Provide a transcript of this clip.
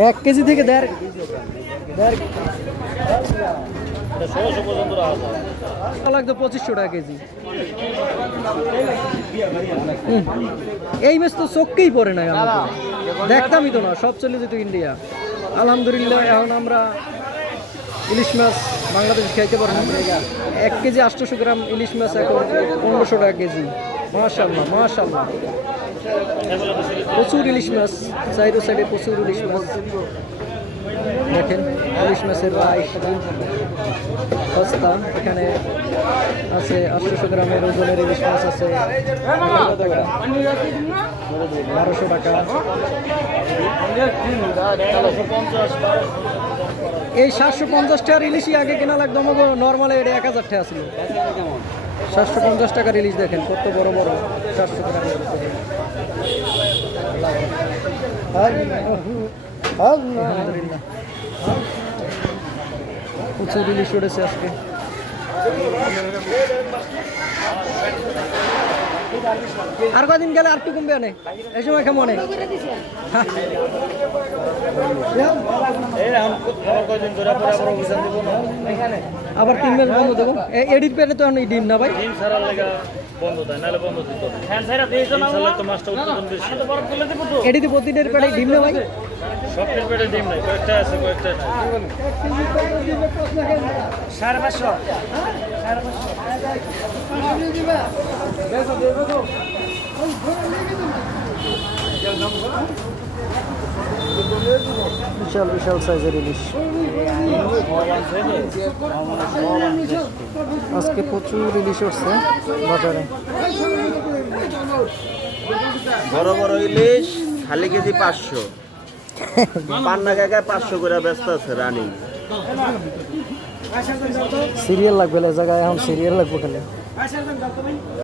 1 KG থেকে দেড় দেড় লাগতো 2500 টাকা কেজি। এই মাছ তো চোখকেই পড়ে না, দেখতামই তো না, সব চলে যেত ইন্ডিয়া। আলহামদুলিল্লাহ এখন আমরা ইলিশ মাছ বাংলাদেশ খাইতে পারি না। 1 কেজি 800 গ্রাম ইলিশ মাছ এখন 1500 টাকা কেজি। মাশাআল্লাহ মাশাআল্লাহ, প্রচুর ইলিশ মাছ, সাইডে সাইডে প্রচুর ইলিশ মাছ। দেখেন ইলিশ মাছের রাইস সস্তা, এখানে আছে 800 গ্রামের ওজনের ইলিশ মাছ আছে 1200 টাকা। এই 750 টাকার ইলিশই আগে কেনা লাগতো আমাকে নর্মালে, এটা 1000 টাকা ছিল। 750 টাকার ইলিশ দেখেন কত বড় বড়, 400 গ্রামের। আলহামদুলিল্লাহ প্রচুর ইলিশ উঠেছে আজকে। আর কদিন গেলে আর একটু কমবে অনেক, এই সময় কেমন আবার 3 মাস বন্ধ দেবো। এডিট পেটে তো ডিম না ভাই, এডিতে প্রতিটার পেটে ডিম না ভাই, সবটির পেটে ডিম নাই, কয়েকটা আছে কয়েকটা নাই। 550। বিশাল বিশাল সাইজের ইলিশ আজকে, প্রচুর ইলিশ উঠছে বাজারে। বড় বড় ইলিশ খালি কেজি 500, পান্না কাকায় 500 করে ব্যস্ত আছে রানিং। সিরিয়াল লাগবে, এই জায়গায় এখন সিরিয়াল লাগবে খালি।